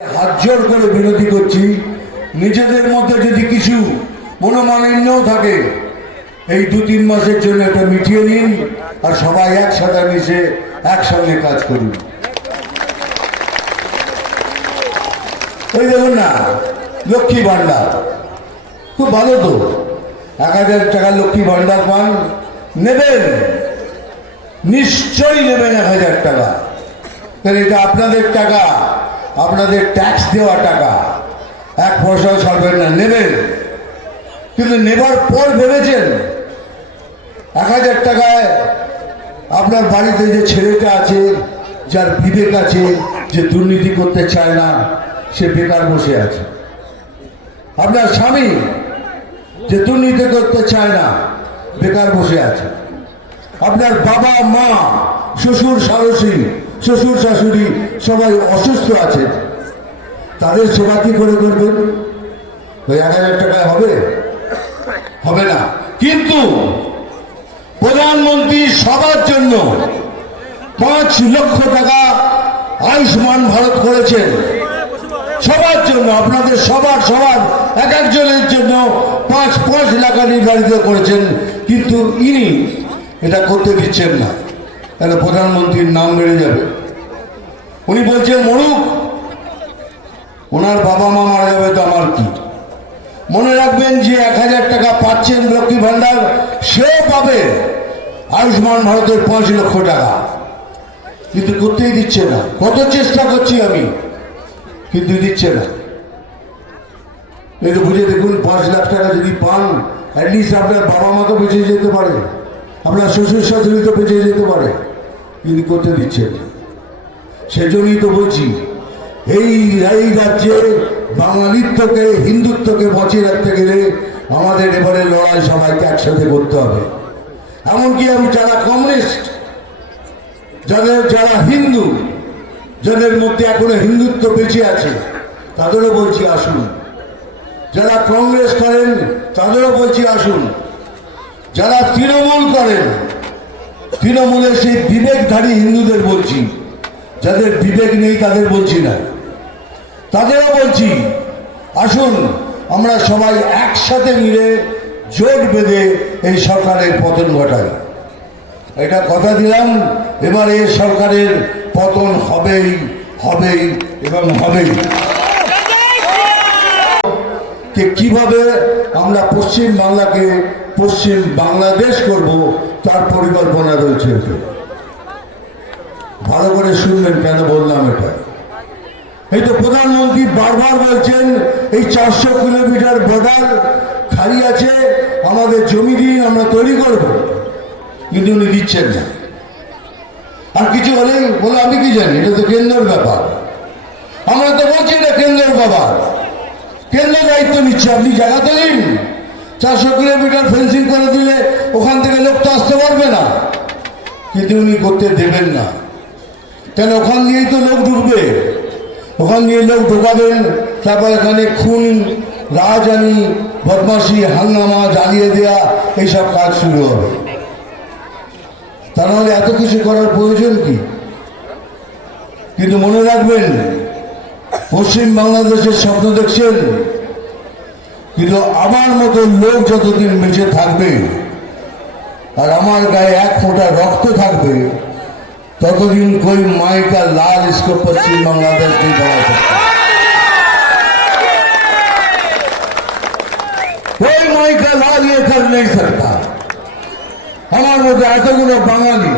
হাত জোর করে বিনতি করছি, নিজেদের মধ্যে যদি কিছু মনোমালিন্যও থাকে এই 2-3 মাসের জন্য এটা মিটিয়ে নিন আর সবাই একসাথে মিশে একসঙ্গে কাজ করুন। ওই দেখুন না, লক্ষ্মী ভান্ডার খুব ভালো তো, 1000 টাকা লক্ষ্মী ভান্ডার পান, নেবেন, নিশ্চয়ই নেবেন 1000 টাকা। তাহলে এটা আপনাদের টাকা, আপনাদের ট্যাক্স দেওয়া টাকা, 1 পয়সাও ছাড়বেন না, নেবেন। কিন্তু নেবার পর ভেবেছেন 1000 টাকায় আপনার বাড়িতে যে ছেলেটা আছে, যার বিবেক আছে, যে দুর্নীতি করতে চায় না, সে বেকার বসে আছে। আপনার স্বামী যে দুর্নীতি করতে চায় না, বেকার বসে আছে। আপনার বাবা মা, শ্বশুর শাশুড়ি সবাই অসুস্থ আছে, তাদের সেবা কি করে করবেন? ওই 1000 টাকায় হবে? হবে না। কিন্তু প্রধানমন্ত্রী সবার জন্য 5 লক্ষ টাকা আয়ুষ্মান ভারত করেছেন, সবার জন্য, আপনাদের সবার এক একজনের জন্য 5 লাখ নির্ধারিত করেছেন। কিন্তু ইনি এটা করতে দিচ্ছেন না, তাহলে প্রধানমন্ত্রীর নাম বেড়ে যাবে। উনি বলছেন মরুক, ওনার বাবা মা মারা যাবে তো আমার কি। মনে রাখবেন যে 1000 টাকা পাচ্ছেন লক্ষ্মী ভান্ডার, সে পাবে আয়ুষ্মান ভারতের 5 লক্ষ টাকা, কিন্তু করতেই দিচ্ছে না। কত চেষ্টা করছি আমি, কিন্তু দিচ্ছে না। একটু বুঝে দেখুন, 5 লাখ টাকা যদি পান, অ্যাটলিস্ট আপনার বাবা মা তো বেঁচে যেতে পারে, আপনার শ্বশুর শাশুড়ি তো বেঁচে যেতে পারে, কিন্তু করতে দিচ্ছে না। সেজন্যই তো বলছি, এই রাজ্যে বাঙালিত্বকে, হিন্দুত্বকে বাঁচিয়ে রাখতে গেলে আমাদের এবারে লড়াই সবাইকে একসাথে করতে হবে। এমনকি আমি যারা কমিউনিস্ট, যারা হিন্দু, যাদের মধ্যে এখনো হিন্দুত্ব বেঁচে আছে, তাদেরও বলছি আসুন। যারা কংগ্রেস করেন তাদেরও বলছি আসুন। যারা তৃণমূল করেন, তৃণমূলের সেই বিবেকধারী হিন্দুদের বলছি, যাদের বিবেক নেই তাদের বলছি না, তাদেরও বলছি আসুন, আমরা সবাই একসাথে মিলে জোট বেঁধে এই সরকারের পতন ঘটাই। এটা কথা দিলাম, এবার এই সরকারের পতন হবেই এবং হবেই। কিভাবে আমরা পশ্চিম বাংলাকে পশ্চিম বাংলাদেশ করব, তার পরিকল্পনা রয়েছে। ভালো করে শুনবেন কেন বললাম এটা। এই তো প্রধানমন্ত্রী বারবার বলছেন এই 400 কিলোমিটার বর্ডার খালি আছে, আমাদের জমি দিন, আমরা তৈরি করব, কিন্তু উনি দিচ্ছেন না। আর কিছু হলেই বলে আমি কি জানি, এটা তো কেন্দ্রের ব্যাপার। আমরা তো বলছি এটা কেন্দ্রের ব্যাপার, কেন্দ্র দায়িত্ব নিচ্ছে, আপনি জায়গাতে নিন। 400 কিলোমিটার ফেন্সিং করে দিলে ওখান থেকে লোক তো আসতে পারবে না, কিন্তু উনি করতে দেবেন না। কেন? ওখান দিয়েই তো লোক ঢুকবে, ওখান দিয়ে লোক ঢোকাবেন, তারপর এখানে খুন, রাজধানী, বদমাশি, হাঙ্গামা, জ্বালিয়ে দেওয়া, এইসব কাজ শুরু হবে। তা নাহলে এত কিছু করার প্রয়োজন কি? কিন্তু মনে রাখবেন, পশ্চিম বাংলাদেশের স্বপ্ন দেখছেন, কিন্তু আমার মতো লোক যতদিন বেঁচে থাকবে আর আমার গায়ে 1 ফোঁটা রক্ত থাকবে, ततदिन कोई माई का लाल इसको पश्चिम बांग्लादेश नहीं बना सकता। कोई माई का लाल ये कर नहीं सकता। हमारे मध्य এতগুলো বাঙালি,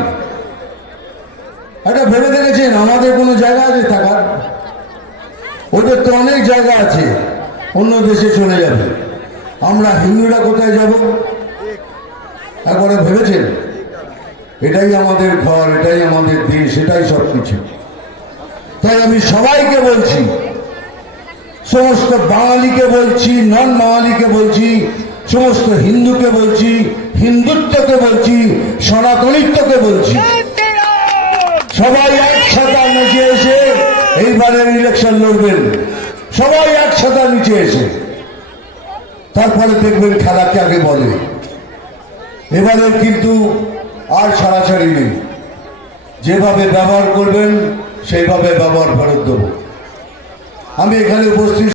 এটা ভেবে দেখেছেন আমাদের কোনো জায়গা আছে থাকার? ওদের তো অনেক জায়গা আছে, অন্য দেশে চলে যাবে। আমরা হিন্দুরা কোথায় যাব? একবারে ভেবেছেন? এটাই আমাদের ঘর, এটাই আমাদের দেশ, এটাই সবকিছু। তাই আমি সবাইকে বলছি, সমস্ত বাঙালিকে বলছি, নন বাঙালিকে বলছি, সমস্ত হিন্দুকে বলছি, হিন্দুত্বকে বলছি, সনাতনিত্বকে বলছি, সবাই একসাথে নিচে এসে এইবারের ইলেকশন লড়বেন। সবাই একসাথে নিচে এসে, তারপরে দেখবেন খেলাকে আগে বলে। এবারে কিন্তু আর ছাড়াছাড়ি নেই, যেভাবে ব্যবহার করবেন সেইভাবে ব্যবহার ফেরত দেব। আমি এখানে উপস্থিত